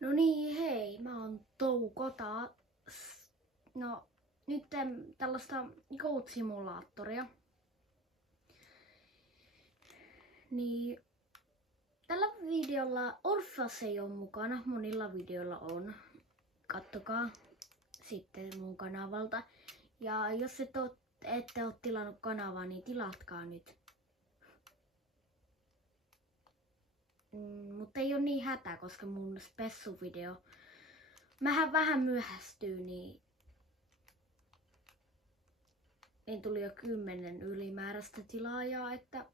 No niin, hei, mä oon Touko taas. No, nyt tällaista Goat-simulaattoria. Niin, tällä videolla Orphas ei oo mukana, monilla videoilla on. Kattokaa sitten mun kanavalta. Ja jos ette oo tilannut kanavaa, niin tilatkaa nyt. Mutta ei oo niin hätä, koska mun spessuvideo vähän myöhästyy, niin tuli jo 10 ylimääräistä tilaajaa, että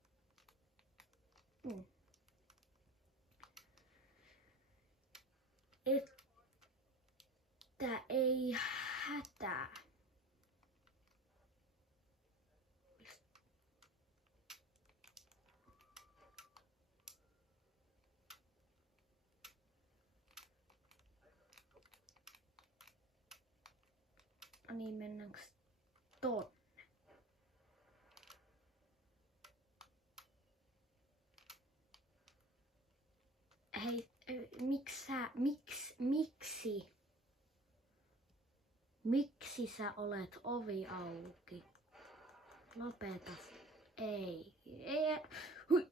että ei hätää. No niin, mennäänkö tonne? Hei, miksi sä olet ovi auki? Lopeta. Ei. Hui.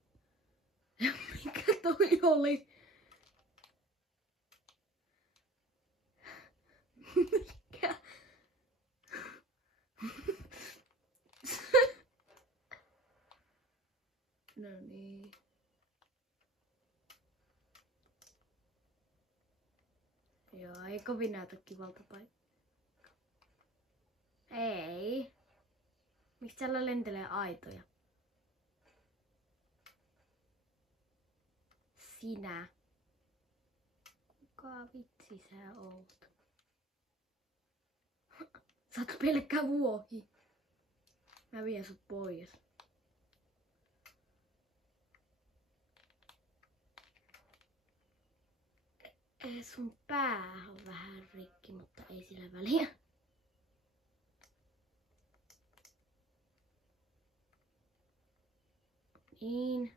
Mikä toi oli? Mikä? No niin. Joo, ei kovin näytä kivalta paikka. Ei. Miksi täällä lentelee aitoja? Sinä. Kuka vitsi sä oot? Sä oot pelkkä vuohi. Mä vien sut pois. Sun pää on vähän rikki, mutta ei sillä väliä. Niin.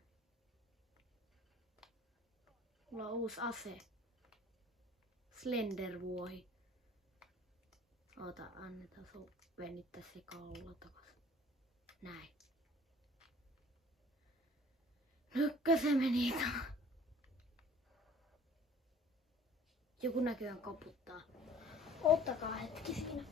Mulla on uusi ase. Slender-vuohi. Oota, annetaan sun vennittää se kaula takas. Näin. Nykkö se meni taas. Joku näköjään koputtaa. Ottakaa hetki siinä.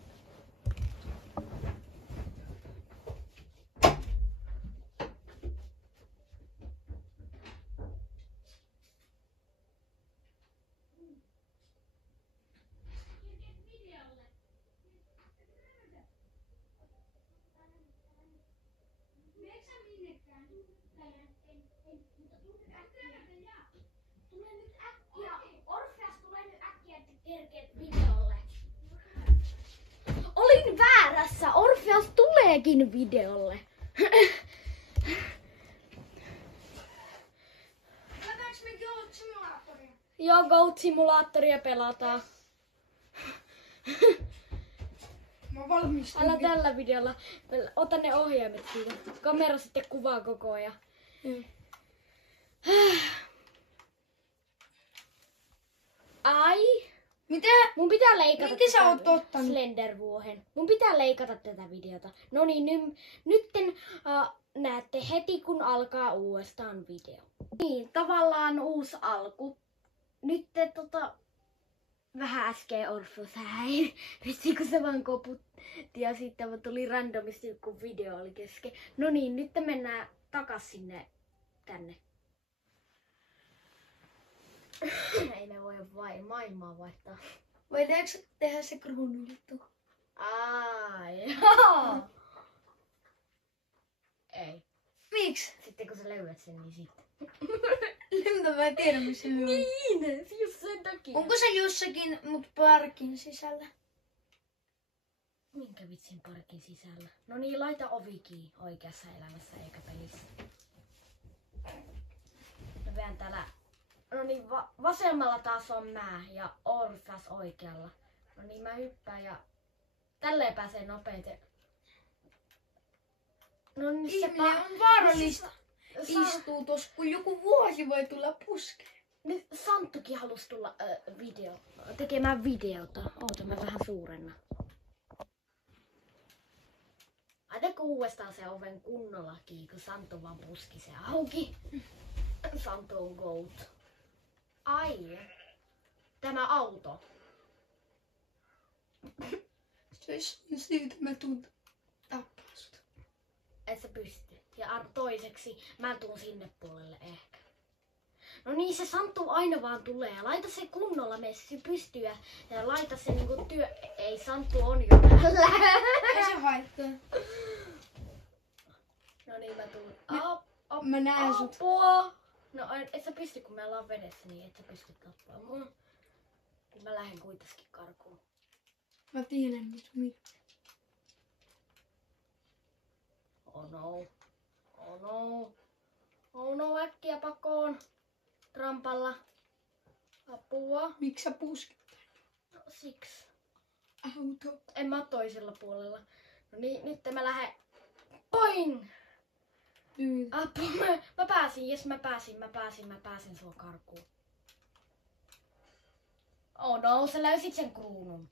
Olin väärässä! Orpheus tuleekin videolle! Pelataanko me Goat-simulaattoria? Joo, Goat-simulaattoria pelataan. Mä valmistun. Älä tällä videolla. Ota ne ohjaimet siitä. Kamera sitten kuvaa koko ajan. Ai! Mitä? Mun pitää leikata Minkä sä oot ottanut? Slender-vuohen. Mun pitää leikata tätä videota. No niin, nytten näette heti kun alkaa uudestaan video. Niin, tavallaan uusi alku. Nyt vähän äsken Orphas häin. Vitsi kun se vaan koputti ja sitten tuli randomisti kun video oli kesken. No niin, nyt mennään takas tänne. Ei me voi maailmaa vaihtaa. Voidaanko tehdä se kruunujuttu? Joo. Ei. Miksi? Sitten kun sä löydät sen, niin sitten. Mutta mä en tiedä missä se on. Niin, just sen takia. Onko se jossakin mut parkin sisällä? Minkä vitsin parkin sisällä? No niin, laita ovi kiinni oikeassa elämässä eikä pelissä. Mä vedän täällä. No niin, vasemmalla taas on mä ja Orphas oikealla. No niin, mä hyppään ja tälleen pääsee nopeiten. No niin, Ihminen on vaarallista. Istuu tossa, kun joku vuosi voi tulla puskeen. Nyt Santtukin halusi tulla tekemään videota. Oota, mä vähän suurenna. Laitako uudestaan se oven kunnolla kiinni, kun Santtu vaan puski se auki. Santtu on goat. Ai. Tämä auto. Se olisi siitä mä tuun tappaa sut. Et sä pysty. Ja toiseksi mä tuun sinne puolelle ehkä. No niin, se Santtu aina vaan tulee. Laita se kunnolla messi pystyä. Ja laita se niinku Ei, Santtu on jo täällä. Ei se haittaa. No niin, mä tuun. Mä näen sut. Apua! No et sä pysty, kun me ollaan vedessä, niin et sä pysty tappaa mua. Kun mä lähden kuitenkin karkuun. Mä tiedän nyt mitä. Oh no. Oh no. Oh no, äkkiä pakoon. Rampalla. Apua. Miksi sä puskit? No siksi. Auto. En mä oo toisella puolella. No niin, nyt mä lähden. Poing! Apua. Mä pääsin, jes mä pääsin sua karkuun. Oh no, sä löysit sen kruunun.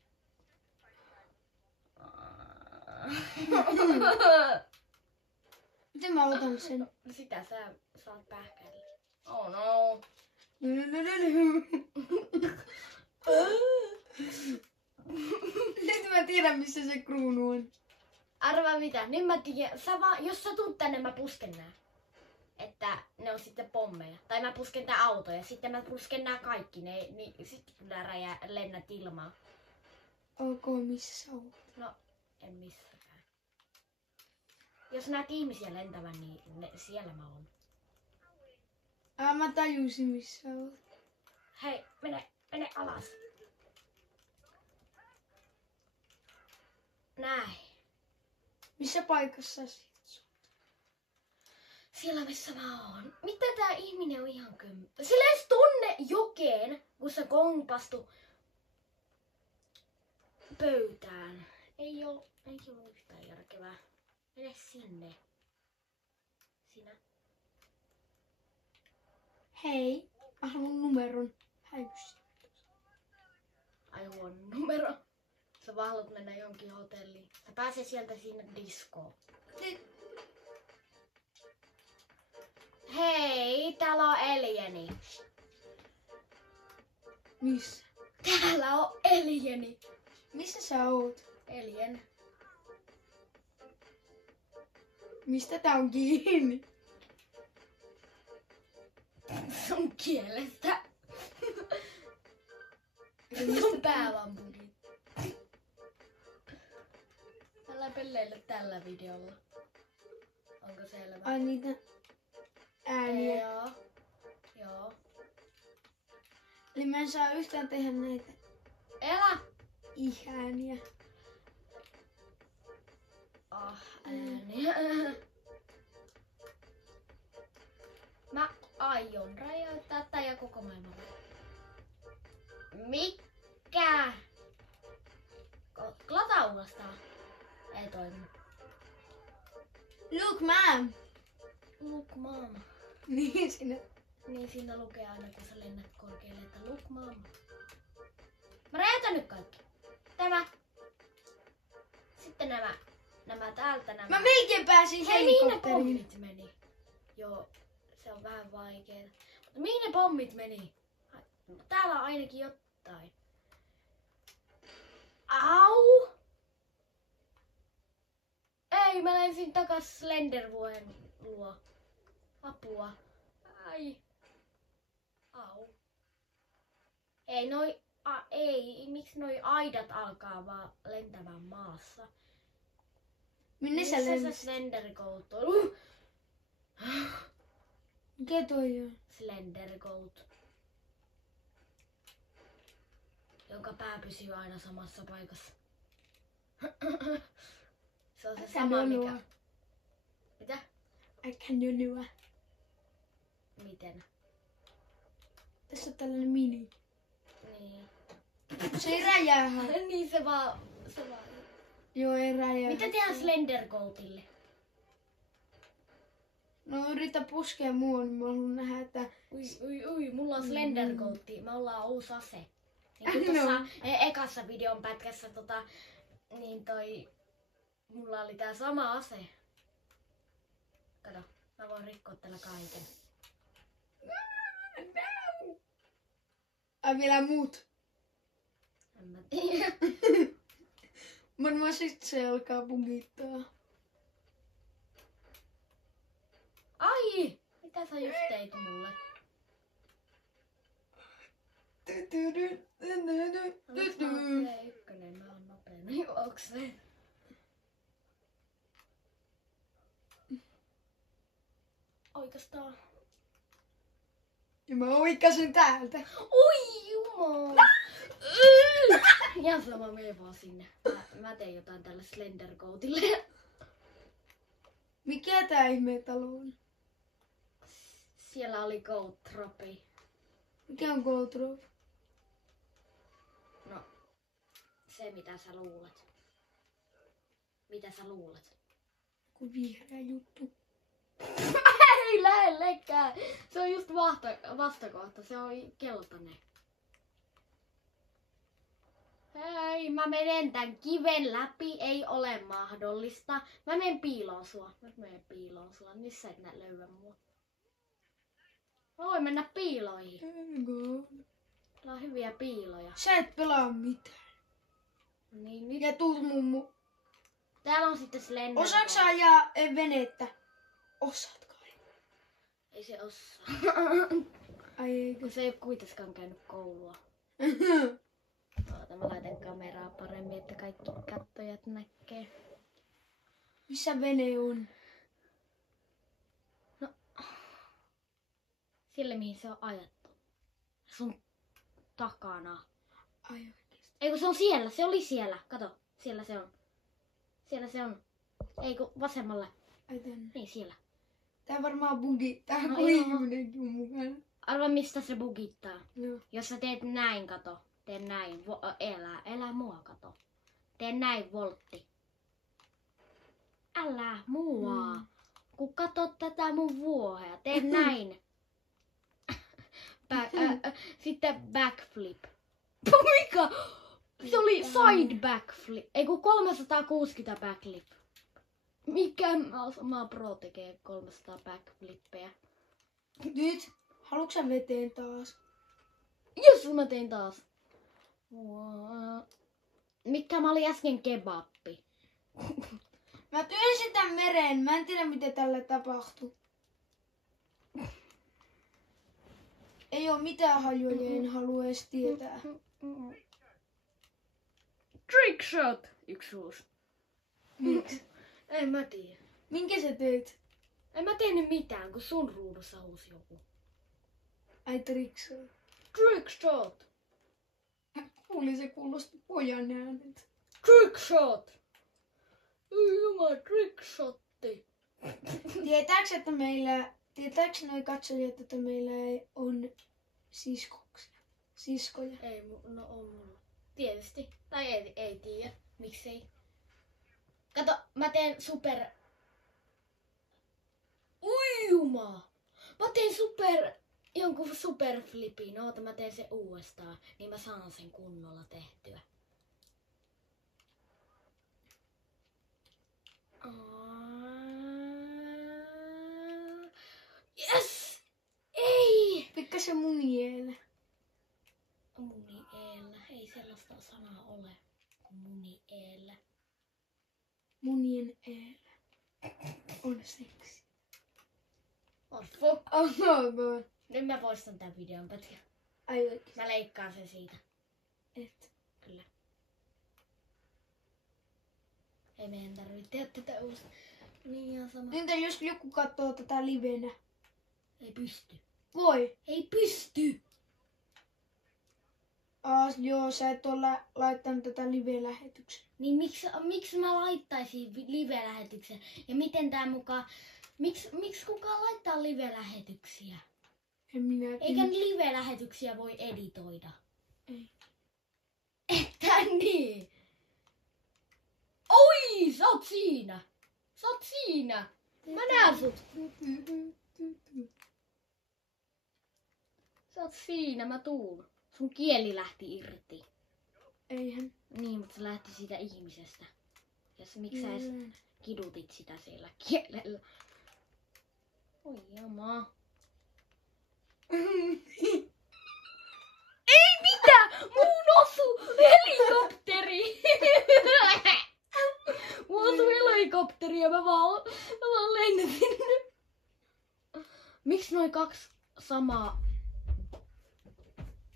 Miten mä otan sen? Sitä sä saat pähkäillä. Oh no. Nyt mä tiedän missä se kruunu on. Arvaa mitä, nyt mä tiedän. Jos sä tuut tänne, mä pusken nää. Että ne on sitten pommeja. Tai mä pusken tää autoja. Sitten mä pusken nää kaikki. Sitten kun nää lennät ilmaan. Ok, missä sä oot? No, en missäkään. Jos näet ihmisiä lentävän, niin siellä mä oon. Mä tajusin missä sä oot. Hei, mene alas. Näin. Missä paikassa sä oot? Siellä missä mä oon. Mitä tää ihminen on ihan kömmä? Sillä edes tonne jokeen, kun se kompastu pöytään. Ei oo yhtään järkevää. Mene sinne. Sinä. Hei, mä haluan numeron. Häysi. Ai huono numero. Sä vaan haluat mennä jonkin hotelliin. Sä pääset sieltä sinne diskoon. Hei, täällä on Elieni. Missä? Täällä on Elieni. Missä sä oot? Elien. Mistä tää on kiinni? Sun kielestä. Sun päälampukin. Älä pelleile tällä videolla. Onko selvä? Ai niitä ääniä. Joo. Eli mä en saa yhtään tehdä näitä Elä! ääniä. Ääniä. Mä aion rajoittaa tää ja koko maailman. Mikä? Lataa uudestaan. Ei toimi. Look, mom! Look mom. Niin sinne. Niin siinä lukee aina kun sä lennät korkealle, että look mom. Mä räjäytän nyt kaikki. Tämä. Sitten nämä täältä nämä. Mä melkein pääsin Hei, mihin ne helikopteriin. pommit meni? Joo, se on vähän vaikeeta. Mutta mihin ne pommit meni? Täällä on ainakin jotain. Au! Ei, mä lensin takas Slendervuohen luo. Apua. Ai. Au. Ei ei, miksi noi aidat alkaa vaan lentämään maassa? Minne sä Missä se lennät? Slendergoat on? Mikä toi on? Slendergoat. Jonka pää pysyy aina samassa paikassa. Se on se sama mikä. Mitä? Äkään jönnyä. Miten? Tässä on tällainen mini. Niin. Se ei räjähä. Niin se vaan. Joo, ei räjähä. Mitä tehdään Slendergoatille? No yritä puskea mua, niin mä haluan nähdä, että... Ui, mulla on Slender Goatti. Me ollaan uusi ase. Niin kuin tuossa ekassa videon pätkässä niin mulla oli tää sama ase. Kato, mä voin rikkoa tällä kaiken. No. Ai vielä muut. En mä tiedä. Varmaan sit se alkaa bugittaa. Ai! Mitä sä just teit mulle? Olis mä ykkönen, mä oon nopein juokseen. Oikeastaan. Ja mä oikasin täältä. Ui jumala! Ihan sama, mene vaan sinne. Mä teen jotain tälle Slender Goatille. Mikä tää ihme talo on? Siellä oli Goat Tropi. Mikä on GoTro? No, se mitä sä luulet. Mitä sä luulet? Kun vihreä juttu. Ei lähellekään. Se on just vastakohta. Se on keltainen. Hei, mä menen tän kiven läpi. Ei ole mahdollista. Mä menen piiloon sua. Niin sä et löyä mua. Mä voin mennä piiloihin. Täällä on hyviä piiloja. Sä et pelaa mitään. Niin nyt. Ja tuut mummu. Täällä on sitten Slender. Osaatko sä ajaa venettä? Osaat kai. Ei se osaa. Ai eikö? Kun se ei ole kuitenkaan käynyt koulua. Mä laitan kameraa paremmin, että kaikki katsojat näkee. Missä vene on? No, sille mihin se on ajettu. Sun takana. Ai oikeesti. Ei kun se on siellä, se oli siellä. Kato, siellä se on. Siellä se on. Ei kun vasemmalle. Ai tänne. Niin siellä. Tää varmaan bugittaa, No kun joo. ihminenkin on mukana. Arva mistä se bugittaa. Joo. Jos sä teet näin, kato. Tee näin. Elää mua, kato. Tee näin, voltti. Älä mua. Kun katot tätä mun vuohea. Tee näin. Sitten backflip. Mikä? Se oli side backflip. Ei kun 360 backflip. Mikä mä pro tekee 300 backflippejä. Nyt, haluatko sä veteen taas? Jos mä tein taas. Mikä mä olin äsken kebappi. Mä työnsin tän mereen. Mä en tiedä mitä tällä tapahtuu. Ei oo mitään hajuja, en halua edes tietää. Trickshot! Yksi uusi. Miksi? En mä tiedä. Minkä sä teit? En mä tehnyt mitään, kun sun ruudussa uusi joku. Ai triksaa. Trickshot! Kuulin se kuulosti pojan äänet. Trickshot! Ei jumala, trickshotti. Tietääks noi katsojat, että meillä ei on siskoja? Ei, no on mulla. Tietysti. Tai ei tiedä. Miksei. Kato, mä teen super... Ui jumala! Mä teen jonkun superflipin. Oota, mä teen sen uudestaan. Niin mä saan sen kunnolla tehtyä. Yes! Ei! Pikkasen muniellä. Munieellä. Ei sellaista sanaa ole kuin munieellä. Munien eellä. On seksi. Orfo. Oh, Nyt mä poistan tän videon pätkän. ai oikeesti. Mä leikkaan sen siitä. Et. Kyllä. Ei meidän tarvitse tehdä tätä uusia. Niin ihan sama. Entä jos joku katsoo tätä livenä? Ei pysty. Voi. Ei pysty! Joo, sä et ole laittanut tätä live-lähetyksen. Niin miksi mä laittaisin live-lähetyksen? Ja miten tää mukaan... Miksi kukaan laittaa live-lähetyksiä? En minä Eikä live-lähetyksiä voi editoida. Ei. Että niin! Oi! Sä oot siinä! Sä oot siinä! Mä näen sut. Sä oot siinä, mä tuun. Sun kieli lähti irti. Eihän. Niin, mutta se lähti siitä ihmisestä. Ja miksi sä edes kidutit sitä siellä kielellä? Oi jamaa. Ei mitään! Muun osu helikopteri! Muun osu helikopteri ja mä vaan lensin. Miksi noin kaksi samaa?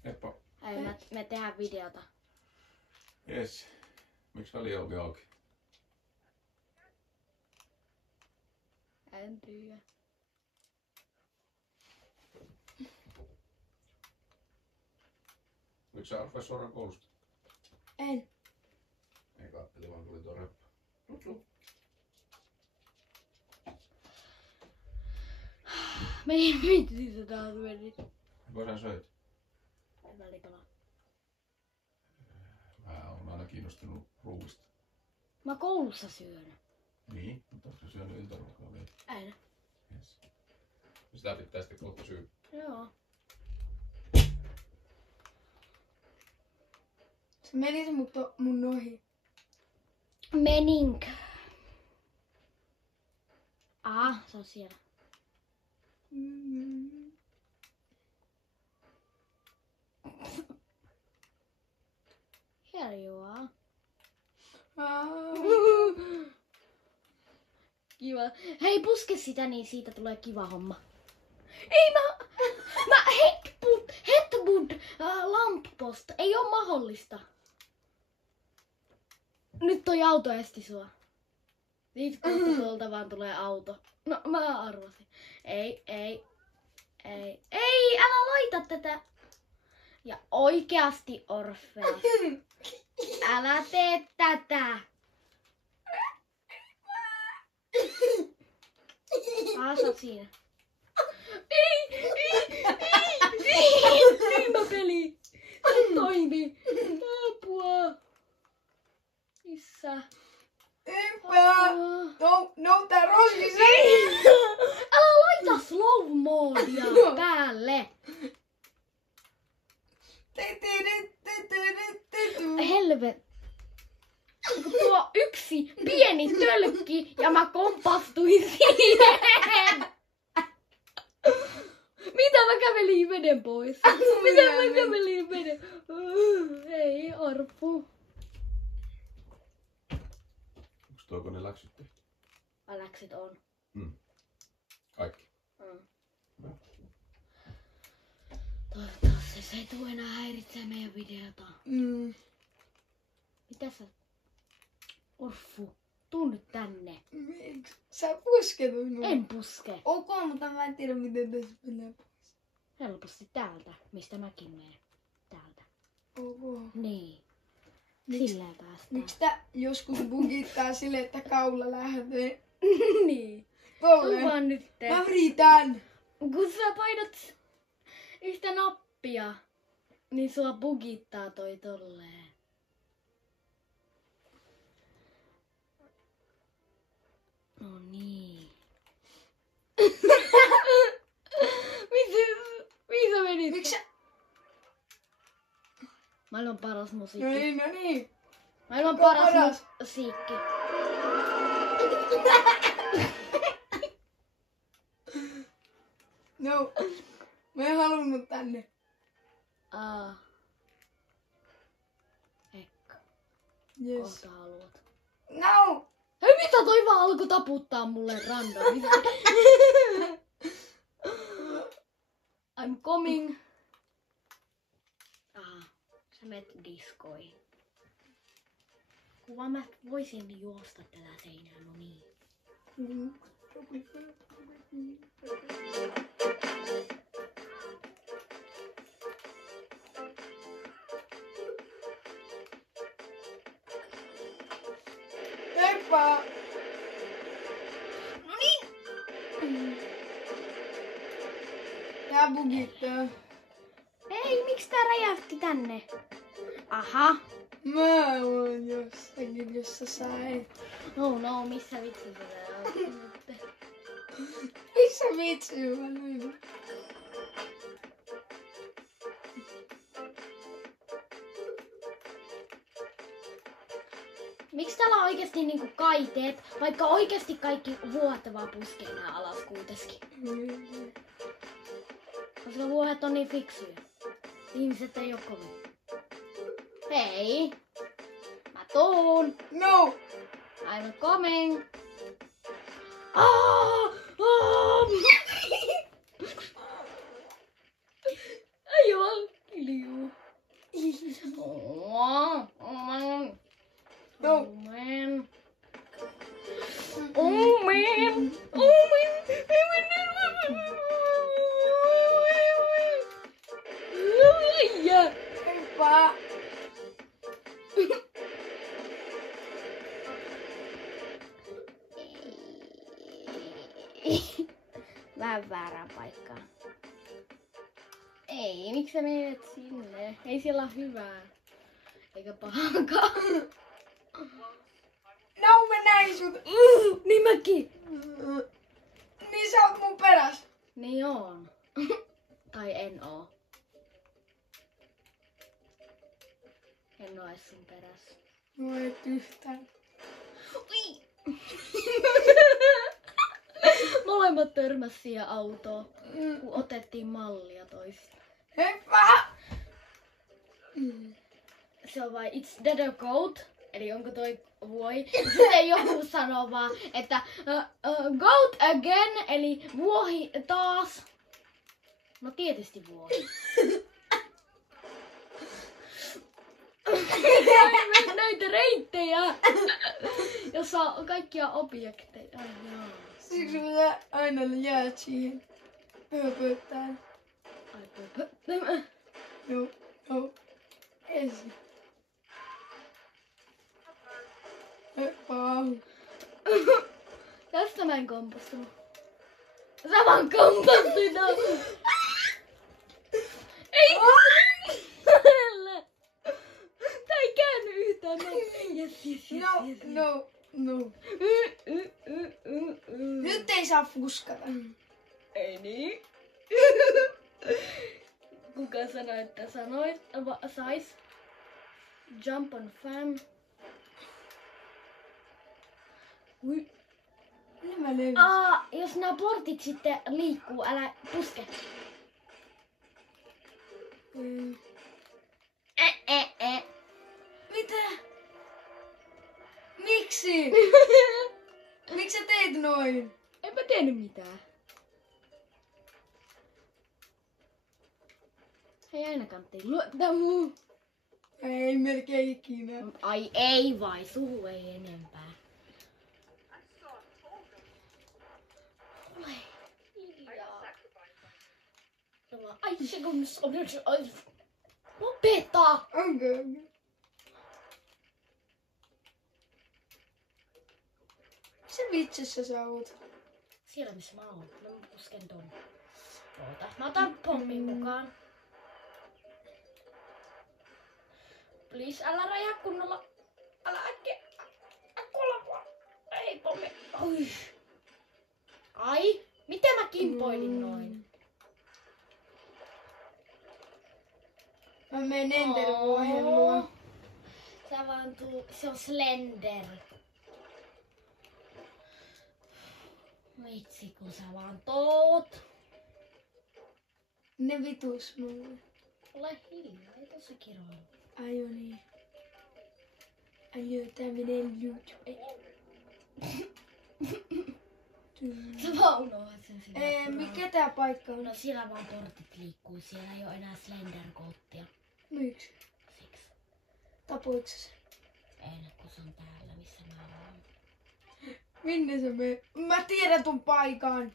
Heppo. Ei, me tehdään videota. Jes. Miksi väliovi auki? En tiedä. Miksi sä arvas suoraan koulusta? En. Ei katteli, vaan tuli tuo röppä. Me ei viitsi sitä taas meni. Mitä sä söit? Välikala. Mä oon aina kiinnostunut ruuista. Mä koulussa syön. Niin, mutta onko sä syönyt iltaruokaa vielä? Aina. Yes. Sitä pitää sitten kohta syödä. Joo. Se meni se mun ohi. Meninkö? Se on siellä. Herjoa. Kiva. Hei, puske sitä, niin siitä tulee kiva homma. Ei mä headbutt, lampposta. Ei oo mahdollista. Nyt toi auto esti sua. Siitä kohta tuolta vaan tulee auto. No, mä arvasin. Ei, älä laita tätä. Ja oikeasti, Orfeus. Älä tee tätä. Sä oot siinä. Ei mä peli. Se toimi. Apua. Missä? Yppää! No, tää roski se! Älä laita slow modea päälle. Helvet. Tuo yksi pieni tölkki ja mä kompastuin siihen. Mitä mä kävelin veden pois? Mitä mä kävelin veden? Ei, Arpu. Onks tuo kone läksyt tehty? Läkset on. Kaikki. Toivottavasti se ei tule enää häiritsee meidän videota. Mitä sä? Orfu, tuu nyt tänne. Miksi? Sä pusket minua. En puske. Ok, mutta mä en tiedä miten tässä mennään pois. Helposti täältä, mistä mäkin menen. Täältä. Ok. Niin. Miks- Silleen päästään. Miksi tää joskus bugittaa silleen, että kaula lähtee? Niin. Tuu Tolleen. vaan nyt. Mä yritän. Kun sä painat yhtä nappia, niin sua bugittaa toi tolleen. No niin. Missä menit? Miksi sä... Maailman paras musiikki. No niin. Maailman Kuka paras paras? musiikki. No. Mä en halunnut tänne. Ekka, Yes. kohta haluat. No. Hei, mitä toi vaan alkoi taputtaa mulle randomisti? I'm coming. Sä menet diskoihin. Kuva mä voisin juosta tätä seinää, no niin. Heippa. No niin! Tää bugittaa. Ei, miksi tää räjähti tänne? Aha. Mä oon jossakin, jossa sä et. No, missä vitsi se on? Missä vitsi mä löin? Miksi täällä on oikeesti niinku kaiteet, vaikka oikeesti kaikki vuohet vaan puskee nää alas kuitenkin? Koska vuohet on niin fiksuja. Ihmiset ei oo kovin. Hei! Mä tuun! No! I'm coming! Ah! Ah! Ai joo, liu. Oh, man. No! Oh man. Oh man. Oh man. Ja. Heippa! Vähän väärään paikkaan. Ei, miksi sä menet sinne? Ei siellä ole hyvää. Eikä pahaakaan. No mä näin sut! Niin mäkin. Niin sä oot mun peräs! Niin on. Tai en oo. En oo edes sun perässä. No et yhtään. Ui. Molemmat törmäs siihen autoon, kun otettiin mallia toista. Heippa! Se on vai it's dead or goat, eli onko toi vuohi. Sitten joku sanoo vaan, että goat again, eli vuohi taas. No tietysti vuohi. Näitä reittejä, jossa on kaikkia objekteja. Ai jaa. Siksi sä aina jäät siihen pööpöttään. Ai tämä. No, no. Ensin. Heippa! Tästä mä en kompastunut. Sä vaan kompastuit. Ei! Tää ei käänny yhtään. Yes. No. Nyt ei saa fuskata. Ei niin. Kuka sanoi, että sais? Jump on fan. Ui. Nyt mä löydän. Jos nämä portit sitten liikkuu, älä puske. Mitä? Miksi? Miksi sä teit noin? En mä tehnyt mitään. Hei aina kanttiin luottaa muu. Ei melkein ikinä. Ai ei vai, suhu ei enempää. Ole hiljaa. Ai se kun ai. Lopeta! Onko? Missä vitsissä sä oot? Siellä missä mä oon. Mä pusken ton. Oota. Mä otan pommin mukaan. Please, älä rajaa kunnolla. Älä äkkiä. Kuolla vaan. Ei pommi. Oi. Ai, miten mä kimpoilin noin? Mä menen Endervuohen luo. Sä vaan se on Slender. Vitsi kun sä vaan toot. Ne vitus mulle. Ole hiljaa, ei tossa kiroilla. Ai joo niin. Ai joo, tää menee YouTube. Sä vaan unohdat sen sinne. Mikä tää paikka on? No siellä vaan portit liikkuu, siellä ei oo enää Slender-koottia. Miksi? Siksi. Tapoitko sä sen? En, kun se on täällä, missä mä oon. Minne sä menet? Mä tiedän ton paikan.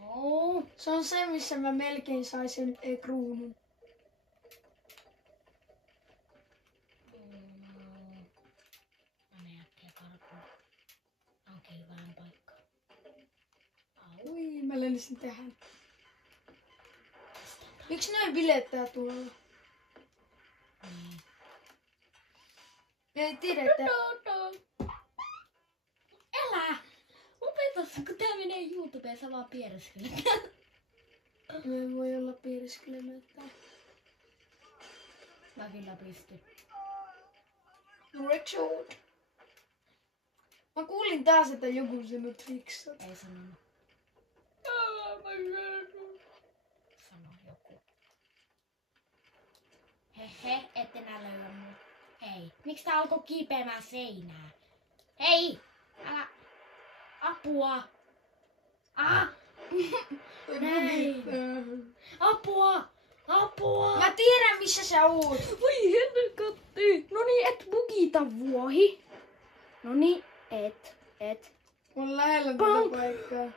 No. Se on se, missä mä melkein sain sen kruunun. Mä menen äkkiä karkuun. Onkin hyvään paikkaan. Ui, mä lensin tähän. Miksi noin bilettää tuolla? Niin. Ei tiedä, että... Älä! tossa, kun tää menee YouTubeen, sä vaan piereskelet. Mä en voi olla piiriskelemättä. Mä kyllä pystyn. Richard. Mä kuulin taas, että joku sanoi triksat. Ei sanonut. Sano joku. Hehe, ette enää löydä mua. Hei, miksi tää alkoi kiipeämään seinää? Hei! Älä! Apua! Ah! Näin! Apua! Apua! Mä tiedän missä sä oot. Voi helkatti! Noni, et bugita vuohi. Noni, et. Mun lähellä Bonk. tätä paikkaa.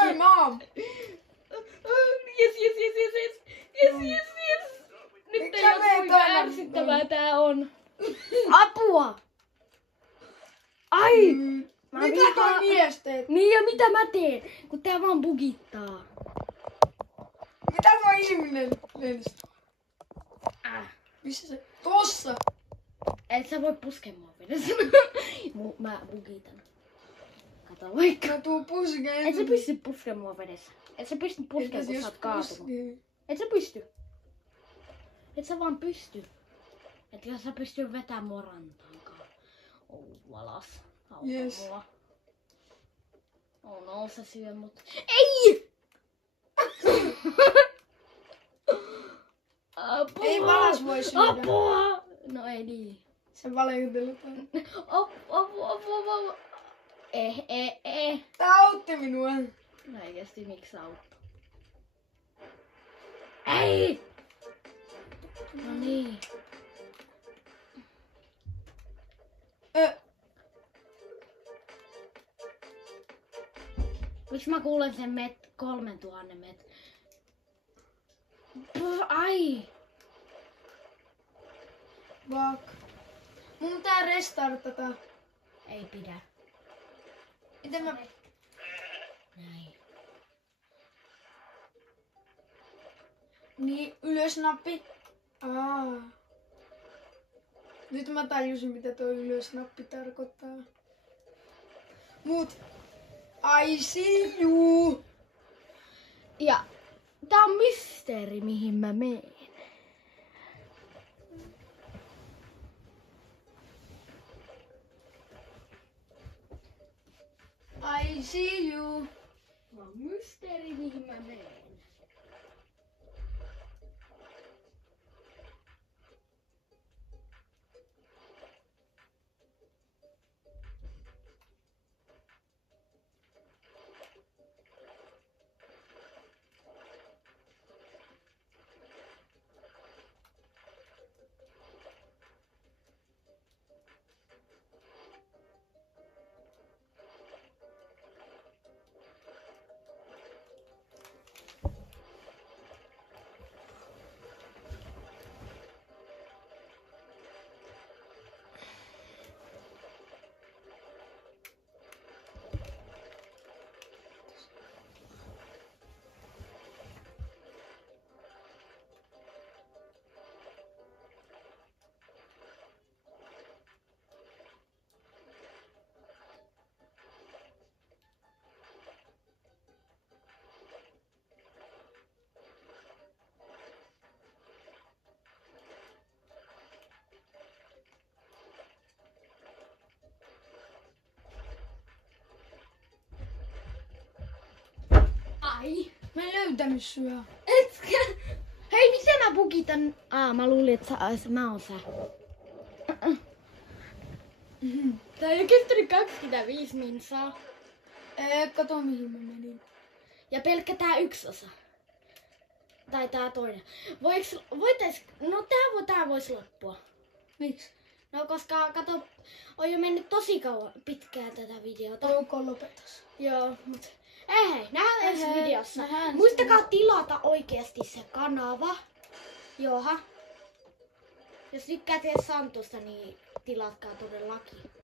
Hey mom! Yes. Nyt Mikä ei ole meitä kuinka on? ärsyttävää tää on. Apua! Ai! Mä Mitä vihaan- toi mies teet? Niin ja mitä mä teen? Kun tää vaan bugittaa. Mitä toi ihminen lensi? Missä se? Tossa! Et sä voi puskea mua vedessä. Mä bugitan. Kato vaikka. Mä tuun puskeen. Et sä pysty puskemaan mua vedessä. Et sä pysty puskemaan, kun sä oot kaatunut. Et sä pysty. Et sä vaan pysty. Et jos sä pystyy vetämään mua rantaankaan. Alas. Auta Yes. mua. Oh no, sä syö mut. Ei! Apua! Ei palas voi syödä. Apua! No ei niin. Se valehteluu. Apua. Tää autti minua. No ei kesti miksi auttaa. Ei! No niin. Miksi mä kuulen sen 3000 Ai! Fuck. Mun pitää restartata. Ei pidä. Miten mä... Näin. Niin, ylösnappi. Nyt mä tajusin, mitä tuo ylösnappi tarkoittaa. Mut... I see you! Ja tää on mysteeri, mihin mä menen. I see you! Tää on mysteeri, mihin mä menen. Ai! Mä en löytänyt sua. Etkä? Hei, miten mä bugitan? Mä luulin, että mä oon sä. Tää ei oo kestänyt 25 minsaa. Kato mihin mä menin. Ja pelkkä tää yksi osa. Tai tää toinen. No tää vois loppua. Miksi? No koska kato, on jo mennyt tosi kauan pitkään tätä videota. OK, lopetas. Joo, mut ei, nähdään ensi videossa. nähdään Muistakaa tilata oikeasti se kanava. Joha. Jos tykkäät Santusta, niin tilatkaa todellakin.